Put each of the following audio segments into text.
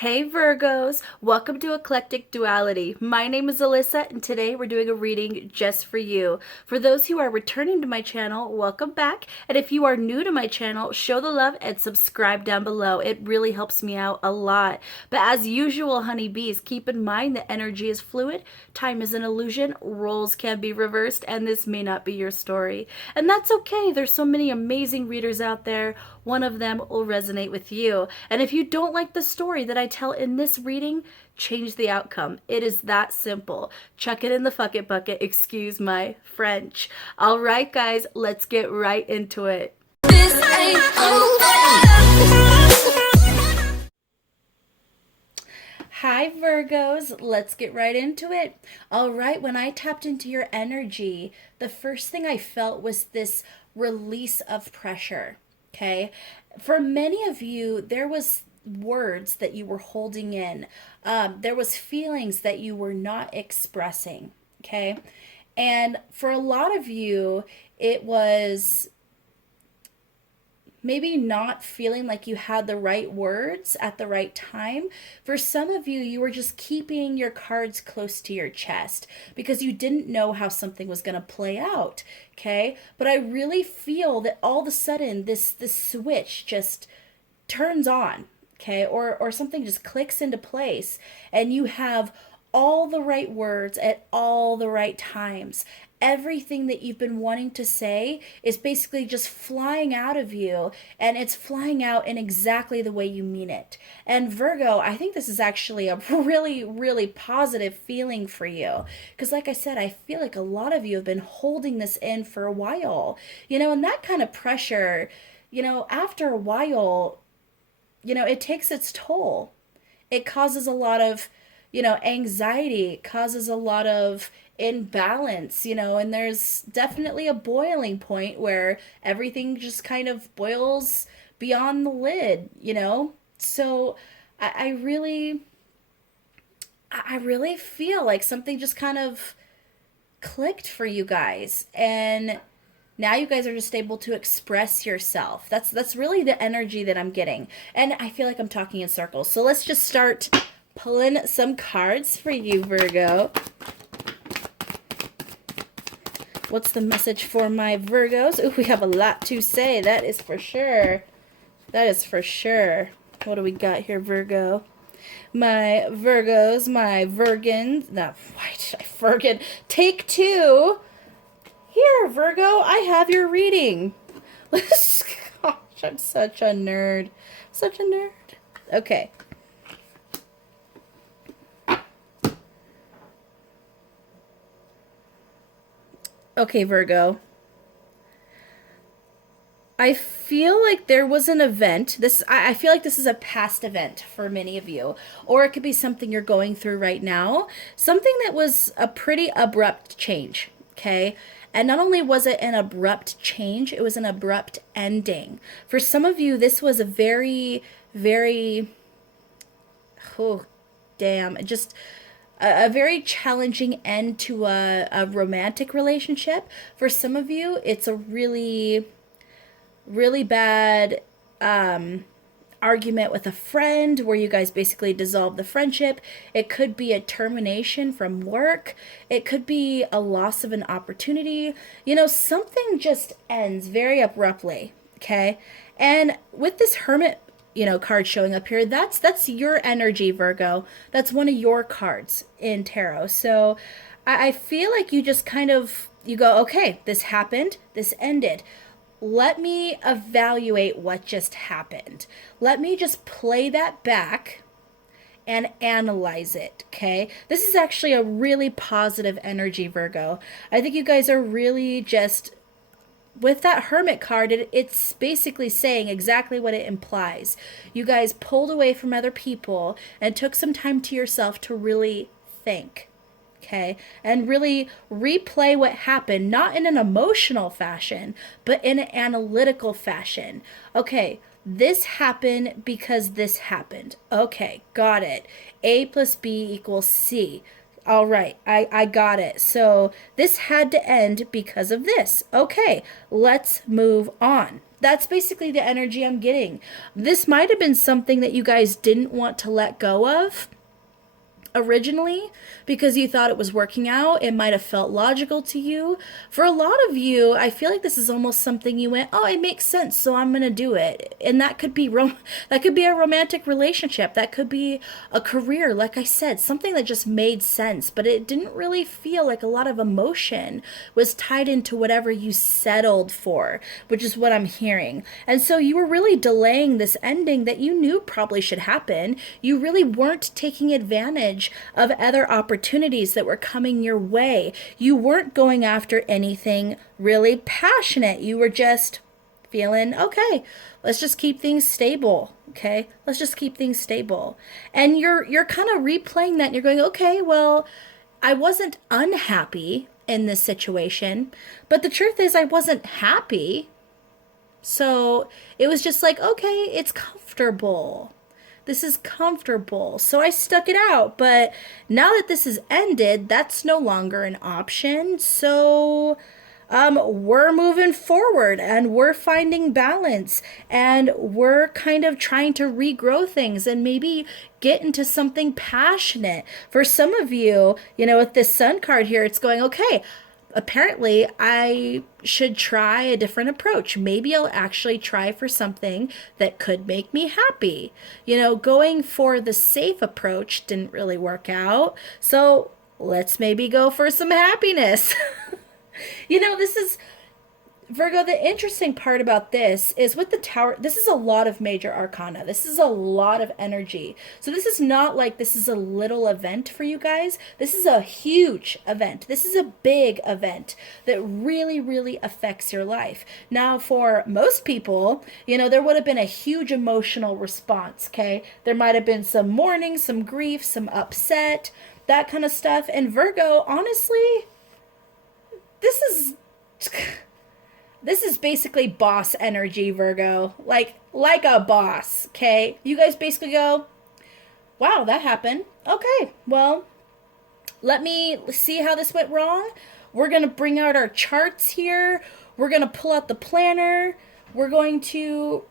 Hey Virgos, welcome to Eclectic Duality. My name is Alyssa and today we're doing a reading just for you. For those who are returning to my channel, welcome back. And if you are new to my channel, show the love and subscribe down below. It really helps me out a lot. But as usual, honeybees, keep in mind that energy is fluid, time is an illusion, roles can be reversed, and this may not be your story. And that's okay. There's so many amazing readers out there. One of them will resonate with you. And if you don't like the story that I tell in this reading, change the outcome. It is that simple. Chuck it in the fuck it bucket. Excuse my French. All right, guys, let's get right into it. This ain't Hi Virgos, let's get right into it. All right, when I tapped into your energy, the first thing I felt was this release of pressure. Okay. For many of you, there was words that you were holding in. There was feelings that you were not expressing. Okay. And for a lot of you, it was maybe not feeling like you had the right words at the right time. For some of you, you were just keeping your cards close to your chest because you didn't know how something was going to play out, okay? But I really feel that all of a sudden this switch just turns on, okay? Or something just clicks into place and you have all the right words at all the right times. Everything that you've been wanting to say is basically just flying out of you, and it's flying out in exactly the way you mean it. And Virgo, I think this is actually a really, really positive feeling for you. Because like I said, I feel like a lot of you have been holding this in for a while. And that kind of pressure, after a while, it takes its toll. It causes a lot of anxiety, causes a lot of imbalance, and there's definitely a boiling point where everything just kind of boils beyond the lid. So I really, I really feel like something just kind of clicked for you guys, and now you guys are just able to express yourself. That's really the energy that I'm getting, and I feel like I'm talking in circles. So let's just start pulling some cards for you, Virgo. What's the message for my Virgos? Ooh, we have a lot to say. That is for sure. That is for sure. What do we got here, Virgo? My Virgos, my Virgins. No, why did I Virgin? Take two. Here, Virgo, I have your reading. Gosh, I'm such a nerd. Such a nerd. Okay. Okay, Virgo. I feel like there was an event. I feel like this is a past event for many of you. Or it could be something you're going through right now. Something that was a pretty abrupt change, okay? And not only was it an abrupt change, it was an abrupt ending. For some of you, this was a very, very... Oh, damn. Just a very challenging end to a romantic relationship. For some of you, it's a really, really bad argument with a friend where you guys basically dissolve the friendship. It could be a termination from work. It could be a loss of an opportunity. Something just ends very abruptly, okay? And with this Hermit card showing up here, that's your energy, Virgo. That's one of your cards in tarot. So I feel like you just kind of, you go, okay, this happened, this ended. Let me evaluate what just happened. Let me just play that back and analyze it, okay? This is actually a really positive energy, Virgo. I think you guys are really just, with that Hermit card, it's basically saying exactly what it implies. You guys pulled away from other people and took some time to yourself to really think, okay? And really replay what happened, not in an emotional fashion, but in an analytical fashion. Okay, this happened because this happened. Okay, got it. A plus B equals C. All right, I got it. So this had to end because of this. Okay, let's move on. That's basically the energy I'm getting. This might have been something that you guys didn't want to let go of originally because you thought it was working out. It might have felt logical to you. For a lot of you, I feel like this is almost something you went, "Oh, it makes sense, so I'm going to do it." And that could be that could be a romantic relationship. That could be a career, like I said, something that just made sense, but it didn't really feel like a lot of emotion was tied into whatever you settled for, which is what I'm hearing. And so you were really delaying this ending that you knew probably should happen. You really weren't taking advantage of other opportunities that were coming your way. You weren't going after anything really passionate. You were just feeling, okay, let's just keep things stable. Okay, let's just keep things stable. And you're kind of replaying that and you're going, okay, well, I wasn't unhappy in this situation, but the truth is I wasn't happy. So it was just like, okay, it's comfortable. This is comfortable. So I stuck it out. But now that this has ended, that's no longer an option. So we're moving forward and we're finding balance and we're kind of trying to regrow things and maybe get into something passionate. For some of you, with this sun card here, it's going, okay, apparently I should try a different approach. Maybe I'll actually try for something that could make me happy. Going for the safe approach didn't really work out. So let's maybe go for some happiness. This is Virgo, the interesting part about this is with the Tower, this is a lot of major arcana. This is a lot of energy. So this is not like this is a little event for you guys. This is a huge event. This is a big event that really, really affects your life. Now, for most people, there would have been a huge emotional response, okay? There might have been some mourning, some grief, some upset, that kind of stuff. And Virgo, honestly, this is basically boss energy, Virgo. Like a boss, okay? You guys basically go, wow, that happened. Okay, well, let me see how this went wrong. We're going to bring out our charts here. We're going to pull out the planner. We're going to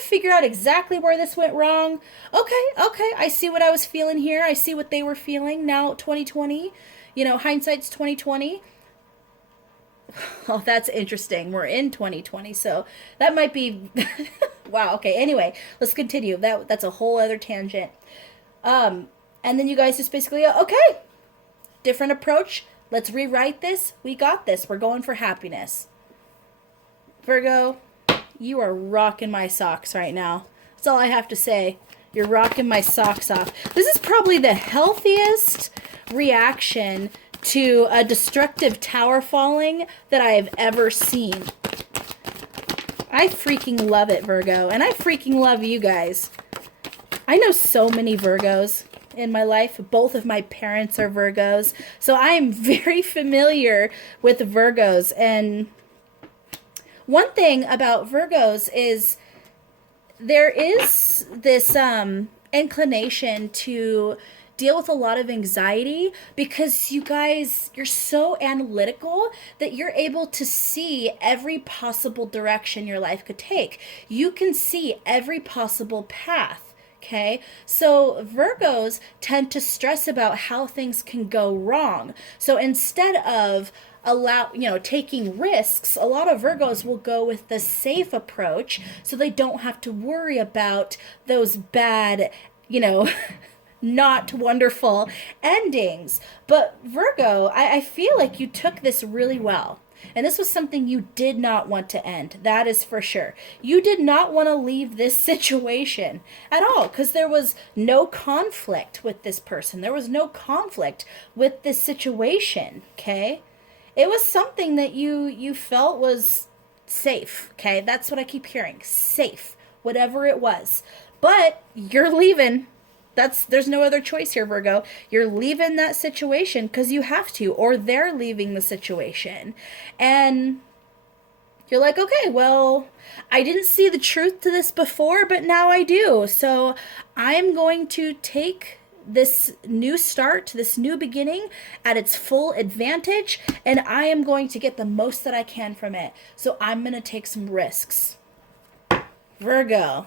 figure out exactly where this went wrong. Okay, I see what I was feeling here. I see what they were feeling. Now 2020, hindsight's 2020. Oh, that's interesting. We're in 2020, so that might be wow. Okay, anyway, let's continue. That's a whole other tangent. And then you guys just basically go, okay, different approach. Let's rewrite this. We got this. We're going for happiness. Virgo, you are rocking my socks right now. That's all I have to say. You're rocking my socks off. This is probably the healthiest reaction to a destructive tower falling that I have ever seen. I freaking love it, Virgo. And I freaking love you guys. I know so many Virgos in my life. Both of my parents are Virgos. So I am very familiar with Virgos. And one thing about Virgos is there is this inclination to deal with a lot of anxiety because you guys, you're so analytical that you're able to see every possible direction your life could take. You can see every possible path. Okay, so Virgos tend to stress about how things can go wrong. So instead of taking risks, a lot of Virgos will go with the safe approach so they don't have to worry about those bad, not wonderful endings. But Virgo, I feel like you took this really well. And this was something you did not want to end. That is for sure. You did not want to leave this situation at all because there was no conflict with this person. There was no conflict with this situation, okay? It was something that you felt was safe, okay? That's what I keep hearing. Safe, whatever it was. But you're leaving. There's no other choice here, Virgo. You're leaving that situation because you have to, or they're leaving the situation. And you're like, okay, well, I didn't see the truth to this before, but now I do. So I'm going to take this new start, this new beginning at its full advantage, and I am going to get the most that I can from it. So I'm going to take some risks. Virgo.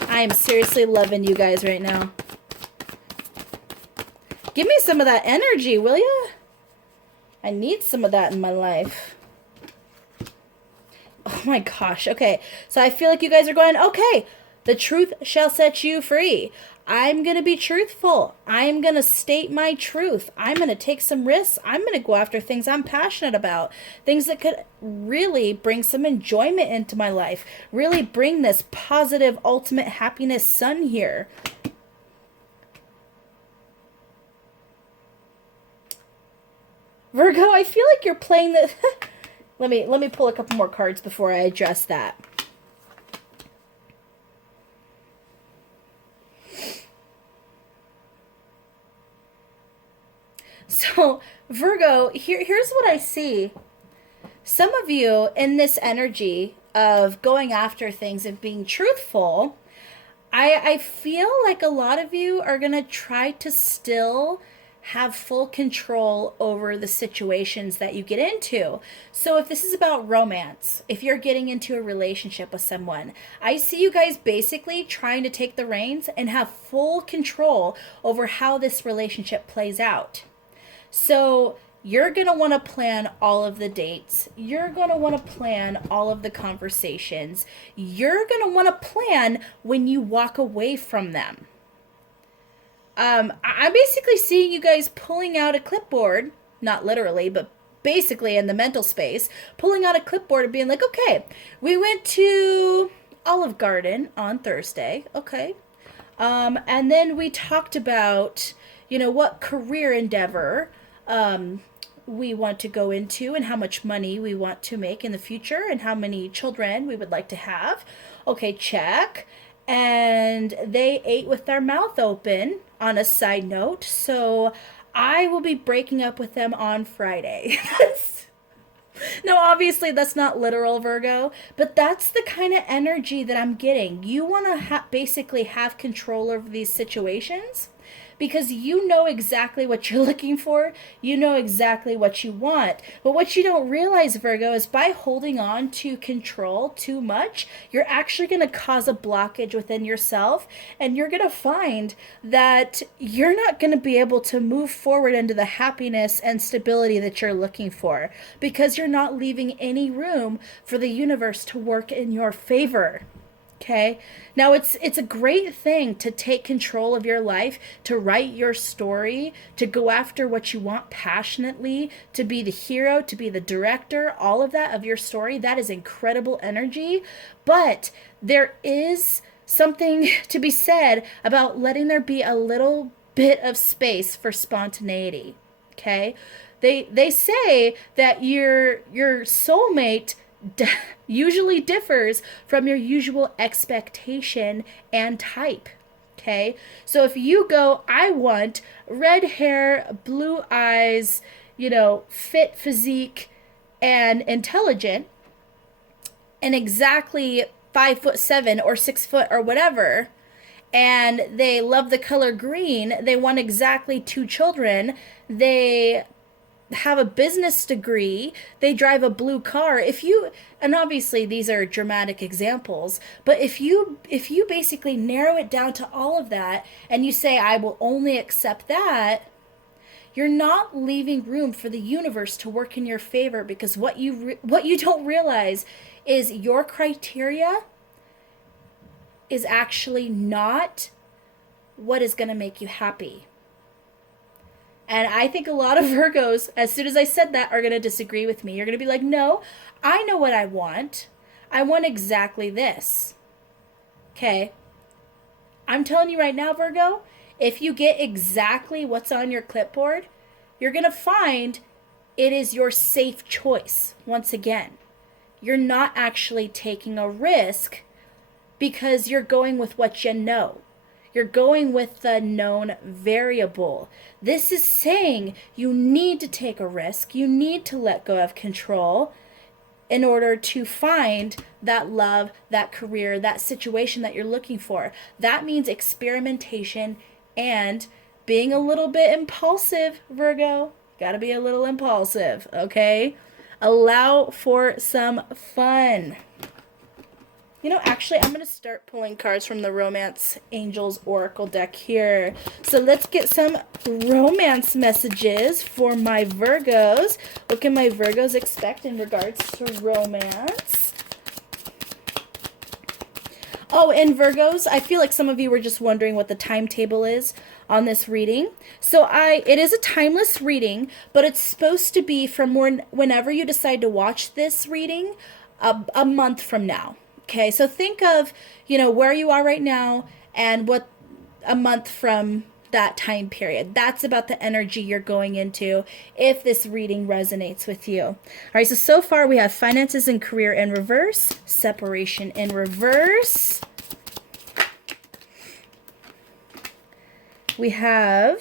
I am seriously loving you guys right now. Give me some of that energy, will ya? I need some of that in my life. Oh my gosh. Okay. So I feel like you guys are going, okay, the truth shall set you free. I'm going to be truthful. I'm going to state my truth. I'm going to take some risks. I'm going to go after things I'm passionate about. Things that could really bring some enjoyment into my life. Really bring this positive, ultimate happiness sun here. Virgo, I feel like you're playing the... let me pull a couple more cards before I address that. So, Virgo, here's what I see. Some of you in this energy of going after things and being truthful, I feel like a lot of you are going to try to still have full control over the situations that you get into. So if this is about romance, if you're getting into a relationship with someone, I see you guys basically trying to take the reins and have full control over how this relationship plays out. So you're going to want to plan all of the dates. You're going to want to plan all of the conversations. You're going to want to plan when you walk away from them. I'm basically seeing you guys pulling out a clipboard, not literally, but basically in the mental space, pulling out a clipboard and being like, okay, we went to Olive Garden on Thursday. Okay. And then we talked about, what career endeavor, we want to go into and how much money we want to make in the future and how many children we would like to have. Okay, check. And they ate with their mouth open on a side note. So I will be breaking up with them on Friday. No, obviously that's not literal, Virgo, but that's the kind of energy that I'm getting. You want to basically have control over these situations because you know exactly what you're looking for. You know exactly what you want. But what you don't realize, Virgo, is by holding on to control too much, you're actually going to cause a blockage within yourself. And you're going to find that you're not going to be able to move forward into the happiness and stability that you're looking for because you're not leaving any room for the universe to work in your favor. Okay. Now it's a great thing to take control of your life, to write your story, to go after what you want passionately, to be the hero, to be the director, all of that of your story. That is incredible energy. But there is something to be said about letting there be a little bit of space for spontaneity. Okay. They say that your soulmate usually differs from your usual expectation and type. Okay. So if you go, I want red hair, blue eyes, fit physique and intelligent and exactly 5'7" or 6 foot or whatever, and they love the color green, they want exactly 2 children, they have a business degree, they drive a blue car. And obviously these are dramatic examples, but if you basically narrow it down to all of that and you say, I will only accept that, you're not leaving room for the universe to work in your favor, because what you don't realize is your criteria is actually not what is going to make you happy. And I think a lot of Virgos, as soon as I said that, are going to disagree with me. You're going to be like, no, I know what I want. I want exactly this. Okay. I'm telling you right now, Virgo, if you get exactly what's on your clipboard, you're going to find it is your safe choice. Once again, you're not actually taking a risk because you're going with what you know. You're going with the known variable. This is saying you need to take a risk. You need to let go of control in order to find that love, that career, that situation that you're looking for. That means experimentation and being a little bit impulsive, Virgo. Gotta be a little impulsive, okay? Allow for some fun. You know, actually, I'm going to start pulling cards from the Romance Angels Oracle deck here. So let's get some romance messages for my Virgos. What can my Virgos expect in regards to romance? Oh, and Virgos, I feel like some of you were just wondering what the timetable is on this reading. So it is a timeless reading, but it's supposed to be from whenever you decide to watch this reading, a month from now. Okay, so think of, where you are right now and what a month from that time period. That's about the energy you're going into if this reading resonates with you. All right, so far we have finances and career in reverse, separation in reverse. We have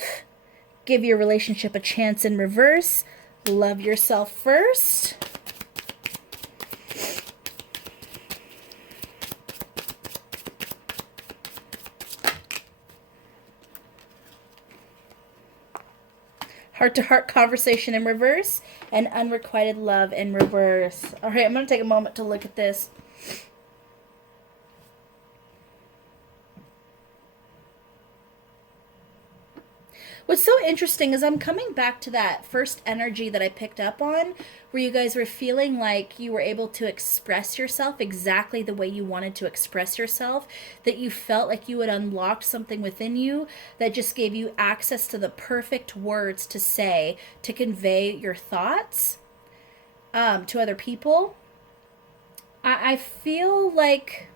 give your relationship a chance in reverse, love yourself first. Heart-to-heart conversation in reverse, and unrequited love in reverse. All right, I'm going to take a moment to look at this. What's so interesting is I'm coming back to that first energy that I picked up on, where you guys were feeling like you were able to express yourself exactly the way you wanted to express yourself, that you felt like you had unlocked something within you that just gave you access to the perfect words to say, to convey your thoughts to other people. I feel like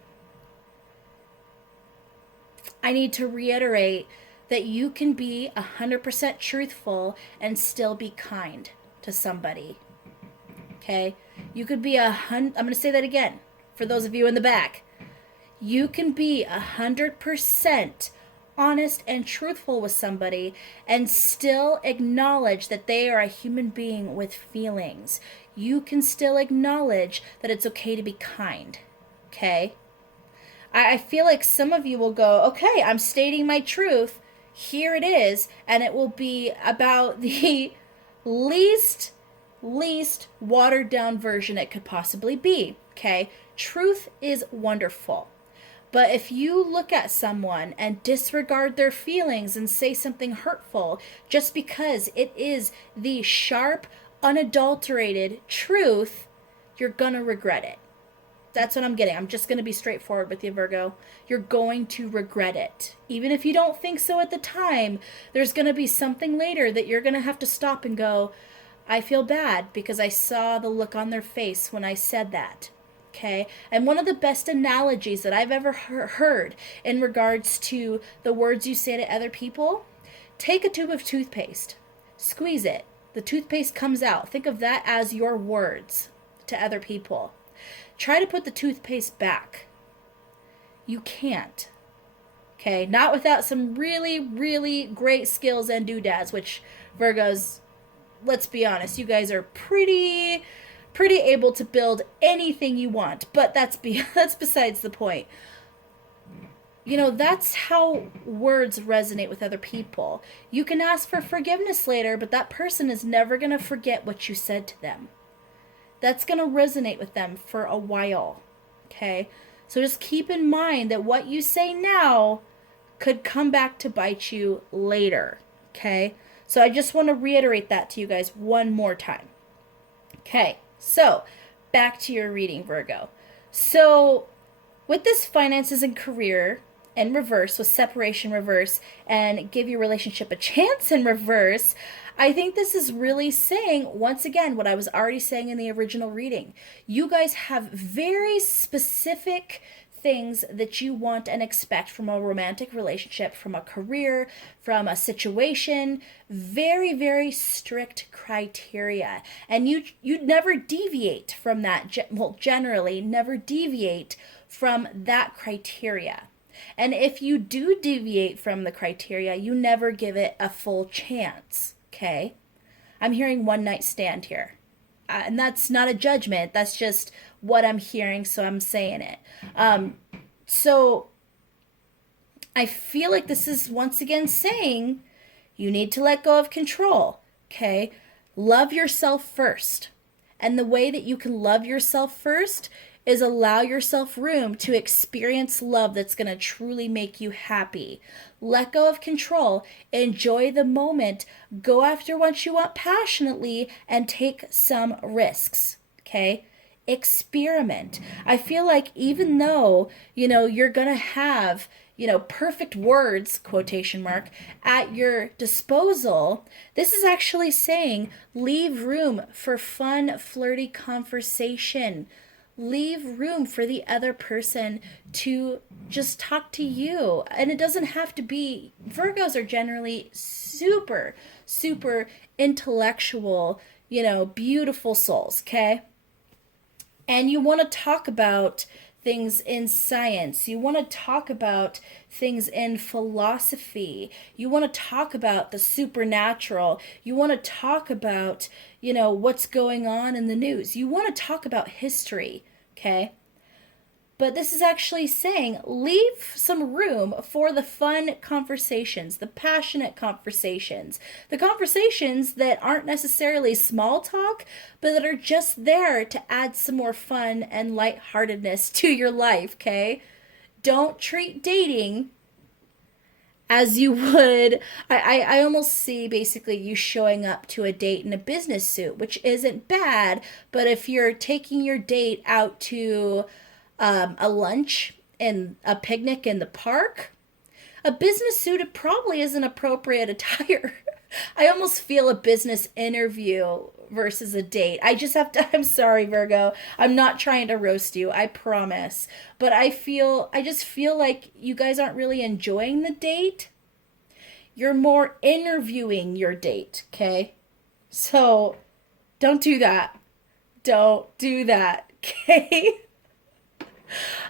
I need to reiterate that you can be 100% truthful and still be kind to somebody. Okay? You could be I'm going to say that again for those of you in the back. You can be 100% honest and truthful with somebody and still acknowledge that they are a human being with feelings. You can still acknowledge that it's okay to be kind. Okay? I feel like some of you will go, okay, I'm stating my truth. Here it is, and it will be about the least watered down version it could possibly be. Okay? Truth is wonderful. But if you look at someone and disregard their feelings and say something hurtful just because it is the sharp, unadulterated truth, you're gonna regret it. That's what I'm getting. I'm just going to be straightforward with you, Virgo. You're going to regret it. Even if you don't think so at the time, there's going to be something later that you're going to have to stop and go, I feel bad because I saw the look on their face when I said that. Okay? And one of the best analogies that I've ever heard in regards to the words you say to other people, take a tube of toothpaste, squeeze it. The toothpaste comes out. Think of that as your words to other people. Try to put the toothpaste back. You can't. Okay? Not without some really, really great skills and doodads, which Virgos, let's be honest, you guys are pretty able to build anything you want. But that's besides the point. That's how words resonate with other people. You can ask for forgiveness later, but that person is never going to forget what you said to them. That's going to resonate with them for a while, okay? So just keep in mind that what you say now could come back to bite you later, okay? So I just want to reiterate that to you guys one more time. Okay, so back to your reading, Virgo. So with this finances and career in reverse, with separation reverse, and give your relationship a chance in reverse, I think this is really saying, once again, what I was already saying in the original reading. You guys have very specific things that you want and expect from a romantic relationship, from a career, from a situation. Very, very strict criteria. And you never deviate from that, generally never deviate from that criteria. And if you do deviate from the criteria, you never give it a full chance. Okay? I'm hearing one night stand here. And that's not a judgment. That's just what I'm hearing, so I'm saying it. So I feel like this is once again saying you need to let go of control, okay? Love yourself first. And the way that you can love yourself first is allow yourself room to experience love that's going to truly make you happy. Let go of control, enjoy the moment, go after what you want passionately, and take some risks, okay? Experiment. I feel like even though, you're going to have, perfect words, quotation mark, at your disposal, this is actually saying leave room for fun, flirty conversation. Leave room for the other person to just talk to you. And it doesn't have to be, Virgos are generally super, super intellectual, beautiful souls, okay? And you want to talk about things in science. You want to talk about things in philosophy. You want to talk about the supernatural. You want to talk about, what's going on in the news. You want to talk about history, okay? But this is actually saying leave some room for the fun conversations, the passionate conversations, the conversations that aren't necessarily small talk, but that are just there to add some more fun and lightheartedness to your life, okay? Don't treat dating as you would. I almost see basically you showing up to a date in a business suit, which isn't bad, but if you're taking your date out to a lunch and a picnic in the park, a business suit it probably isn't appropriate attire. I almost feel a business interview versus a date. I just have to, I'm sorry, Virgo. I'm not trying to roast you, I promise. But I just feel like you guys aren't really enjoying the date. You're more interviewing your date, okay? So don't do that. Don't do that, okay?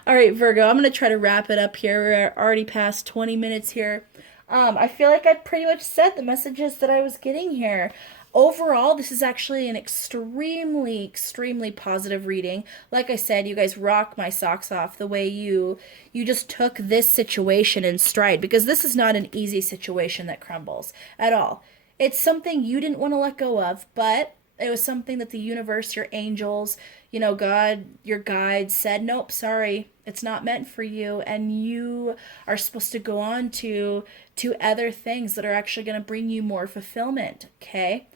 All right, Virgo, I'm going to try to wrap it up here. We're already past 20 minutes here. I feel like I pretty much said the messages that I was getting here. Overall, this is actually an extremely, extremely positive reading. Like I said, you guys rock my socks off the way you just took this situation in stride, because this is not an easy situation that crumbles at all. It's something you didn't want to let go of, but it was something that the universe, your angels, God, your guides said, nope, sorry, it's not meant for you. And you are supposed to go on to other things that are actually going to bring you more fulfillment, okay?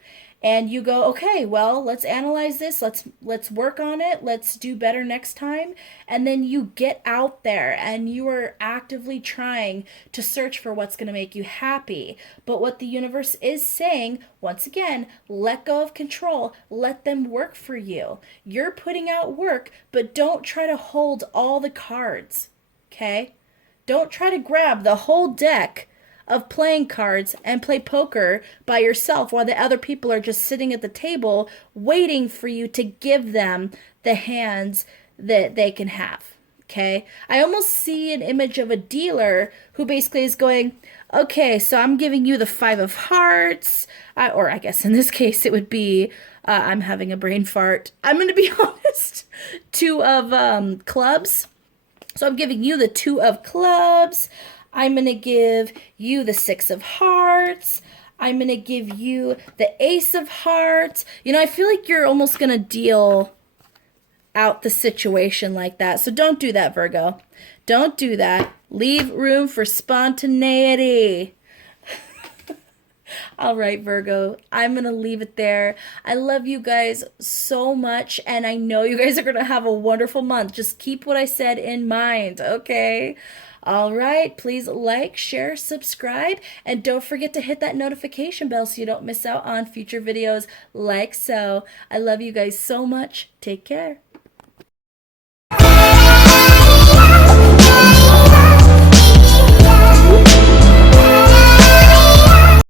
And you go, okay, well, let's analyze this. Let's work on it. Let's do better next time. And then you get out there and you are actively trying to search for what's going to make you happy. But what the universe is saying, once again, let go of control. Let them work for you. You're putting out work, but don't try to hold all the cards, okay? Don't try to grab the whole deck of playing cards and play poker by yourself while the other people are just sitting at the table waiting for you to give them the hands that they can have. Okay? I almost see an image of a dealer who basically is going, okay, so I'm giving you the 5 of hearts, or I guess in this case it would be, I'm having a brain fart. I'm going to be honest, 2 of clubs. So I'm giving you the 2 of clubs. I'm going to give you the 6 of hearts. I'm going to give you the Ace of hearts. I feel like you're almost going to deal out the situation like that. So don't do that, Virgo. Don't do that. Leave room for spontaneity. All right, Virgo, I'm going to leave it there. I love you guys so much, and I know you guys are going to have a wonderful month. Just keep what I said in mind, okay? All right, please like, share, subscribe, and don't forget to hit that notification bell so you don't miss out on future videos like so. I love you guys so much. Take care.